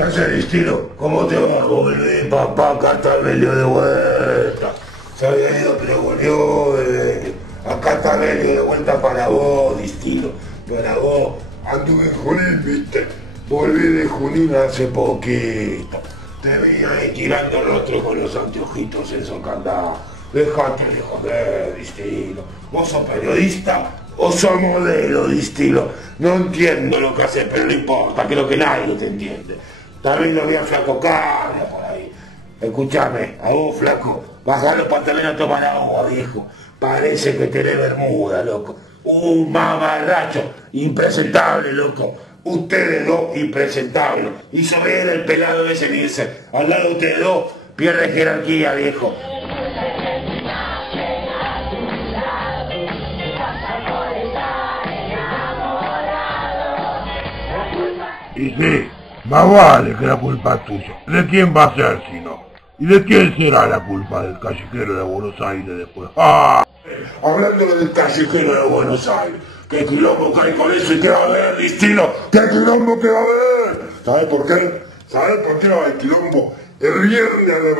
¿Qué haces, Destino? ¿Cómo te va? Volví, papá, acá está Belio de vuelta. Se había ido, pero volvió, bebé. Acá está Belio de vuelta para vos, Destino. Para vos. Anduve en Junín, viste. Volví de Junín hace poquito. Te vi ahí tirando el rostro con los anteojitos esos que andás. Dejate de joder, Destino. ¿Vos sos periodista o sos modelo, Destino? No entiendo lo que haces, pero no importa, creo que nadie te entiende. También lo vi a Flaco Cabra por ahí. Escuchame, a vos, Flaco, bajá los pantalones a tomar agua, viejo. Parece que tenés bermuda, loco. Un mamarracho, impresentable, loco. Ustedes dos, impresentables. Hizo bien el pelado ese irse. Al lado de ustedes dos, pierde jerarquía, viejo. Y sí, más vale que la culpa es tuya. ¿De quién va a ser si no? ¿Y de quién será la culpa del callejero de Buenos Aires después? ¡Ah! Hablando del callejero de Buenos Aires, ¿qué quilombo que hay con eso y qué va a haber, Destino? ¿Qué quilombo que va a haber? ¿Sabes por qué? ¿Sabes por qué va a haber quilombo? El viernes a la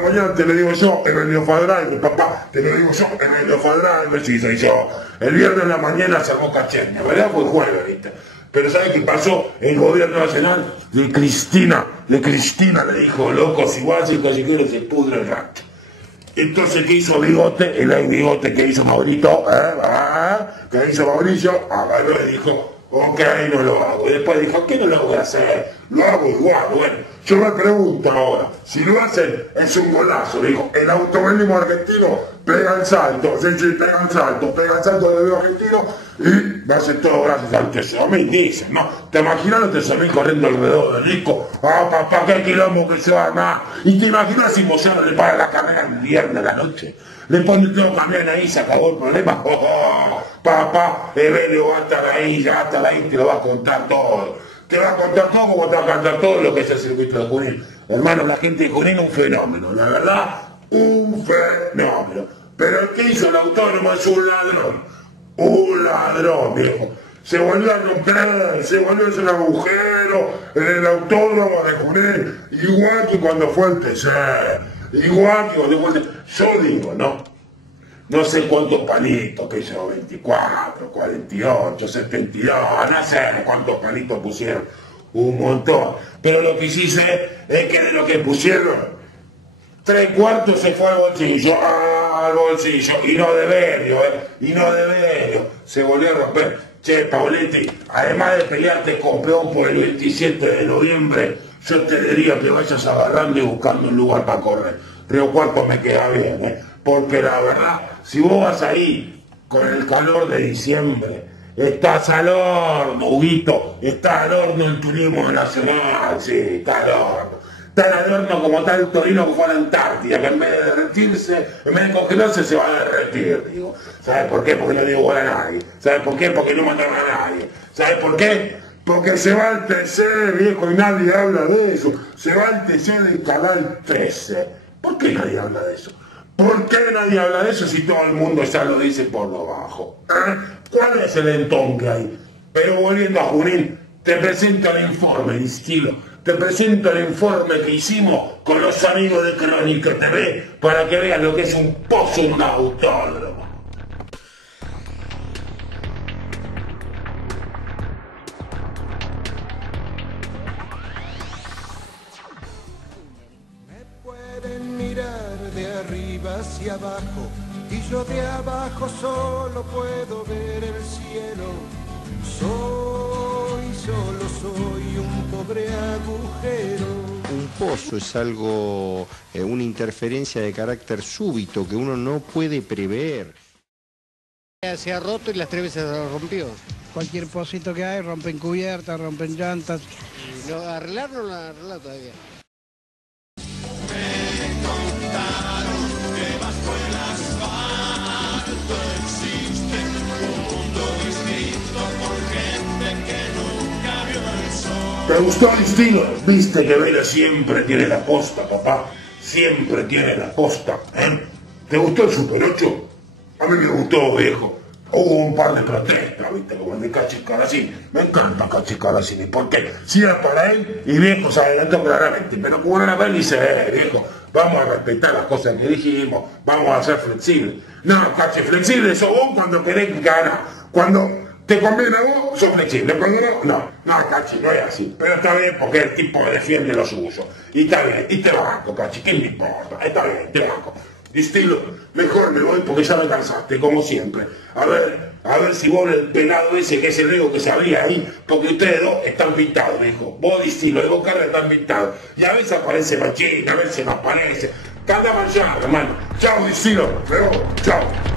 mañana, te lo digo yo, Emilio Fadral, papá, te lo digo yo, Emilio Fadral, sí, soy yo. El viernes a la mañana se armó cachenia, ¿verdad? Fue jueves, ¿viste? Pero ¿sabe qué pasó? El gobierno nacional de Cristina le dijo, loco, si vas el callejero se pudre el rancho. Entonces, ¿qué hizo Bigote? El Bigote que hizo Maurito, que hizo Mauricio, agarró y dijo, ok, no lo hago. Y después dijo, ¿qué no lo voy a hacer? Lo hago igual. Bueno, yo me pregunto ahora, si lo hacen, es un golazo. Dijo, el automovilismo argentino pega el salto, pega el salto del medio argentino y va a ser todo gracias al Tesomín, dicen, ¿no? ¿Te imaginas los Tesomín corriendo alrededor de Nico? Ah, papá, qué quilombo que se va a armar. Y te imaginas si Moyano le para la carrera el viernes a la noche. Le pone todo camión ahí, se acabó el problema. Papá, Evelio va a estar ahí, te lo va a contar todo. Te va a contar todo como te va a contar todo lo que es el circuito de Junín. Hermano, la gente de Junín es un fenómeno, la verdad, un fenómeno. Pero el que hizo el autónomo es un ladrón, viejo. Se volvió a romper, se volvió a hacer un agujero en el autónomo de Junín, igual que cuando fue el TC. Igual que cuando fue el TC. Yo digo, no sé cuántos palitos, que hizo 24, 48, 72, no sé cuántos palitos pusieron, un montón. Pero lo que sí sé es que de lo que pusieron, 3/4 se fue al bolsillo, y no de Belio, se volvió a romper. Che, Pauletti, además de pelearte campeón por el 27 de noviembre, yo te diría que vayas agarrando y buscando un lugar para correr. Río Cuarto me queda bien, porque la verdad, si vos vas ahí con el calor de diciembre, estás al horno, Huguito, estás al horno el turismo nacional, sí, está al horno. Tan al horno como tal Torino que fue a la Antártida, que en vez de derretirse, en vez de congelarse, se va a derretir, digo. ¿Sabes por qué? Porque no dio bola a nadie. ¿Sabes por qué? Porque no mataron a nadie. ¿Sabes por qué? Porque se va al TC, viejo, y nadie habla de eso. Se va al TC del canal 13. ¿Por qué nadie habla de eso? ¿Por qué nadie habla de eso si todo el mundo ya lo dice por lo bajo? ¿Cuál es el entón que hay? Pero volviendo a Junín, te presento el informe, Destino. Te presento el informe que hicimos con los amigos de Crónica TV para que vean lo que es un pozo en un autódromo. Me pueden mirar de arriba hacia abajo y yo de abajo solo puedo ver el cielo. Solo soy un pobre agujero. Un pozo es algo, una interferencia de carácter súbito que uno no puede prever. Se ha roto y las 3 veces se rompió. Cualquier pocito que hay, rompen cubiertas, rompen llantas. No, arreglarlo no lo han arreglado todavía. ¿Te gustó, Destino? Viste que Vela siempre tiene la posta, papá. Siempre tiene la posta, ¿eh? ¿Te gustó el Super 8? A mí me gustó, viejo. Hubo un par de protestas, viste, como el de Cachi Caracini. Me encanta Cachi Caracini, porque si era para él, y viejo se adelantó claramente, pero como era para él dice, viejo, vamos a respetar las cosas que dijimos, vamos a ser flexibles. No, Cachi, flexible sos vos cuando querés ganar. Cuando te conviene a vos, sos flexible, cuando no, Cachi, no es así. Pero está bien, porque el tipo defiende lo suyo. Y está bien, y te banco, Cachi, ¿qué me importa? Está bien, te banco. Distilo, mejor me voy porque ya me cansaste, como siempre. A ver si vos el pelado ese que es el ego que se abría ahí, porque ustedes dos están pintados, dijo. Vos Distilo y vos Carla están pintados. Y a veces aparece Machín, a veces no aparece. Cada mañana, hermano. Chao, Distilo, me voy, chao.